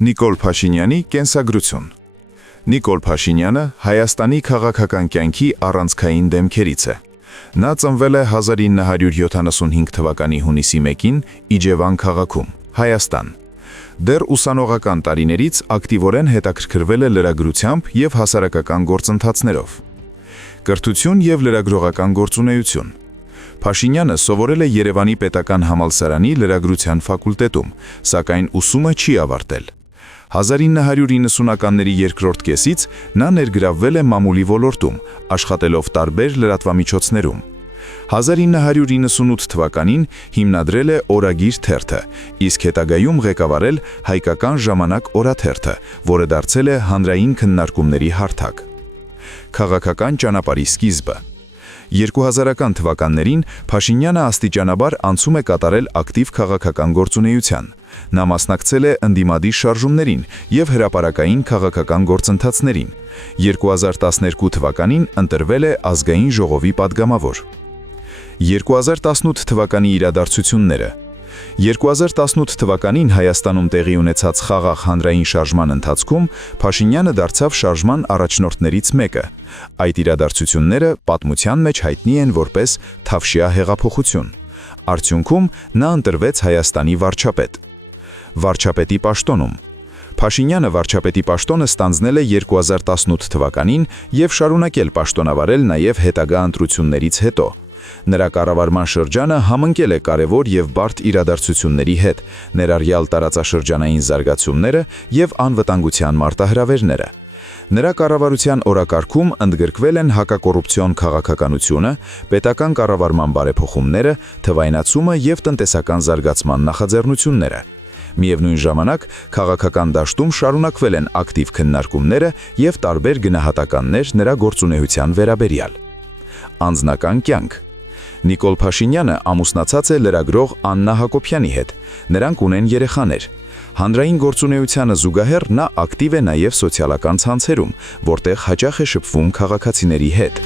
Նիկոլ Փաշինյանի կենսագրություն։ Նիկոլ Փաշինյանը Հայաստանի քաղաքական կյանքի առանցքային դեմքերից է։ Նա ծնվել է 1975 թվականի հունիսի 1-ին Իջևան քաղաքում, Հայաստան։ Դեռ ուսանողական տարիներից ակտիվորեն հետաքրքրվել է լրագրությամբ և հասարակական գործընթացներով։ Կրթություն և լրագրողական գործունեություն։ Փաշինյանը սովորել է Երևանի պետական համալսարանի լրագրության ֆակուլտետում, սակայն ուսումը չի ավարտել։ 1990-ականների երկրորդ կեսից նա ներգրավվել է մամուլի ոլորտում, աշխատելով տարբեր լրատվամիջոցներում։ 1998 թվականին հիմնադրել է «Օրագիր» թերթը, իսկ հետագայում ղեկավարել «Հայկական ժամանակ» օրաթերթը, որը դարձել է հանրային քննարկումների հարթակ։ Քաղաքական ճանապարհի սկիզբը։ 2000-ական թվականներին Փաշինյանը աստիճանաբար անցում է կատարել ակտիվ քաղաքական գործունեության։ Նա մասնակցել է ընդդիմադիր շարժումներին և հրապարակային քաղաքական գործընթացներին։ 2012 թվականին ընտրվել է Ազգային ժողովի падգամավոր։ 2018 թվականի իրադարձությունները։ 2018 թվականին Հայաստանում տեղի ունեցած խաղաղ հանրային շարժման ընթացքում Փաշինյանը դարձավ շարժման առաջնորդներից մեկը։ Այդ իրադարձությունները պատմության մեջ հայտնի են որպես Թավշյա հեղափոխություն։ Արդյունքում նա ընտրվեց Հայաստանի վարչապետ։ Վարչապետի պաշտոնում։ Փաշինյանը վարչապետի պաշտոնը ստանձնել է 2018 թվականին և շարունակել պաշտոնավարել նաև հետագա ընտրություններից հետո։ Նրա կառավարման շրջանը համընկել է կարևոր և բարդ իրադարձությունների հետ, ներառյալ տարածաշրջանային զարգացումները և անվտանգության մարտահրավերները։ Նրա կառավարության օրակարգում ընդգրկվել են հակակոռուպցիոն քաղաքականությունը, պետական կառավարման բարեփոխումները, թվայնացումը և տնտեսական զարգացման նախաձեռնությունները։ Միևնույն ժամանակ, քաղաքական դաշտում շարունակվել են ակտիվ քննարկումները և տարբեր գնահատականներ նրա գործունեության վերաբերյալ։ Անձնական կյանք։ Նիկոլ Փաշինյանը ամուսնացած է լրագրող Աննա Հակոբյանի հետ։ Նրանք ունեն երեխաներ։ Հանրային գործունեությանը զուգահեռ նա ակտիվ է նաև սոցիալական ցանցերում, որտեղ հաճախ է շփվում քաղաքացիների հետ։